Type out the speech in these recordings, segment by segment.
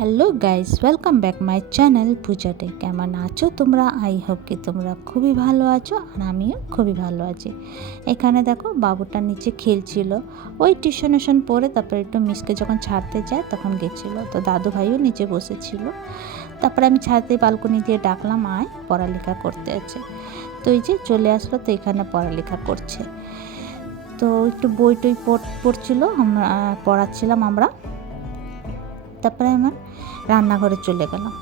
Hello guys, welcome back my channel Puja tech. কেমন আছো তোমরা? আই হোপ কি তোমরা খুবই ভালো আছো, আর আমিও খুবই ভালো আছি। এখানে দেখো বাবুটা নিচে খেলছিল, ওই টিউশন পড়ে তারপরে একটু মিসকে যখন ছাড়তে যায় তখন গেছিলো, তো দাদু ভাইও নিচে বসেছিল। তারপরে আমি ছাদে বালকনি দিয়ে ডাকলাম, আয় পড়ালেখা করতে আছে। তো এই যে চলে আসলো, তো এখানে পড়ালেখা করছে। তো একটু বই টই পড়ছিল, আমরা পড়াচ্ছিলাম আমরা। তারপরে আমার রান্নাঘরে চলে গেলাম।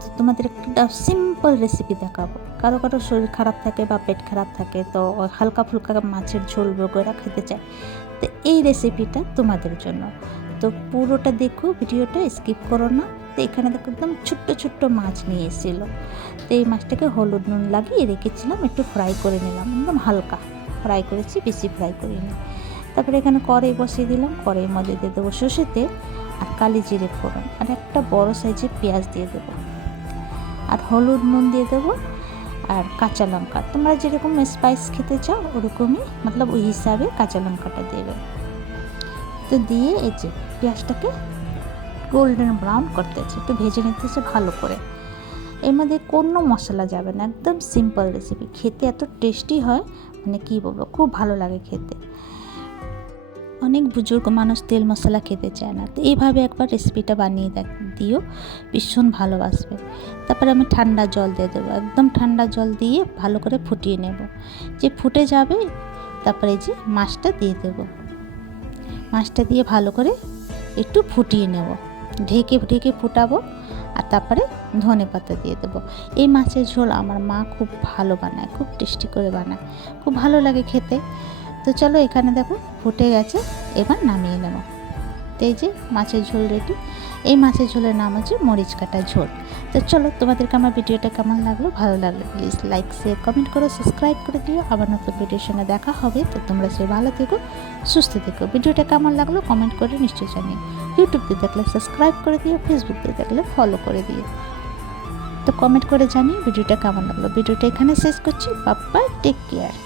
তো তোমাদের একটা সিম্পল রেসিপি দেখাবো। কারো কারো শরীর খারাপ থাকে বা পেট খারাপ থাকে, তো হালকা ফুলকা মাছের ঝোল বগেরা খেতে চায়, তো এই রেসিপিটা তোমাদের জন্য। তো পুরোটা দেখো, ভিডিওটা স্কিপ করো না। তো এখানে দেখো একদম ছোট্ট ছোট্ট মাছ নিয়ে এসেছিলো। তো এই মাছটাকে হলুদ নুন লাগিয়ে রেখেছিলাম, একটু ফ্রাই করে নিলাম, একদম হালকা ফ্রাই করেছি, বেশি ফ্রাই করিনি। তারপরে এখানে কড়াই বসিয়ে দিলাম, কড়াইয়ের মধ্যে দিয়ে দেবো সর্ষের তেল আর কালি জিরে ফোড়ন, আর একটা বড় সাইজের পেঁয়াজ দিয়ে দেবো, আর হলুদ নুন দিয়ে দেবো, আর কাঁচা লঙ্কা। তোমরা যেরকম স্পাইস খেতে চাও ওরকমই, মতলব ওই হিসাবে কাঁচা লঙ্কাটা দেবে। তো দিয়ে এই যে পেঁয়াজটাকে গোল্ডেন ব্রাউন করতে আছে, একটু ভেজে নিতে হচ্ছে ভালো করে। এর মধ্যে কোনো মশলা যাবে না, একদম সিম্পল রেসিপি, খেতে এত টেস্টি হয়, মানে কী বলবো, খুব ভালো লাগে খেতে। অনেক বুজুর্গ মানুষ তেল মশলা খেতে চায় না, তো এইভাবে একবার রেসিপিটা বানিয়ে দিও, ভীষণ ভালোবাসবে। তারপরে আমি ঠান্ডা জল দিয়ে দেবো, একদম ঠান্ডা জল দিয়ে ভালো করে ফুটিয়ে নেব। যে ফুটে যাবে তারপরে যে মাছটা দিয়ে দেব, মাছটা দিয়ে ভালো করে একটু ফুটিয়ে নেব, ঢেকে ঢেকে ফুটাবো। আর তারপরে ধনে পাতা দিয়ে দেবো। এই মাছের ঝোল আমার মা খুব ভালো বানায়, খুব টেস্টি করে বানায়, খুব ভালো লাগে খেতে। তো চলো, এখানে দেখো ফুটে গেছে, এবার নামিয়ে নেব। তো এই যে মাছের ঝোল রেডি। এই মাছের ঝোলের নাম হচ্ছে মরিচ কাটা ঝোল। তো চলো, তোমাদেরকে আমার ভিডিওটা কেমন লাগলো, ভালো লাগলো প্লিজ লাইক শেয়ার কমেন্ট করো, সাবস্ক্রাইব করে দিও। আবার নতুন ভিডিওর সঙ্গে দেখা হবে। তো তোমরা সে ভালো থেকো, সুস্থ থেকো। ভিডিওটা কেমন লাগলো কমেন্ট করে নিশ্চয়ই জানিও। ইউটিউব দিয়ে দেখলে সাবস্ক্রাইব করে দিও, ফেসবুক দিয়ে দেখলে ফলো করে দিও। তো কমেন্ট করে জানিও ভিডিওটা কেমন লাগলো। ভিডিওটা এখানে শেষ করছি। Bye bye, take care.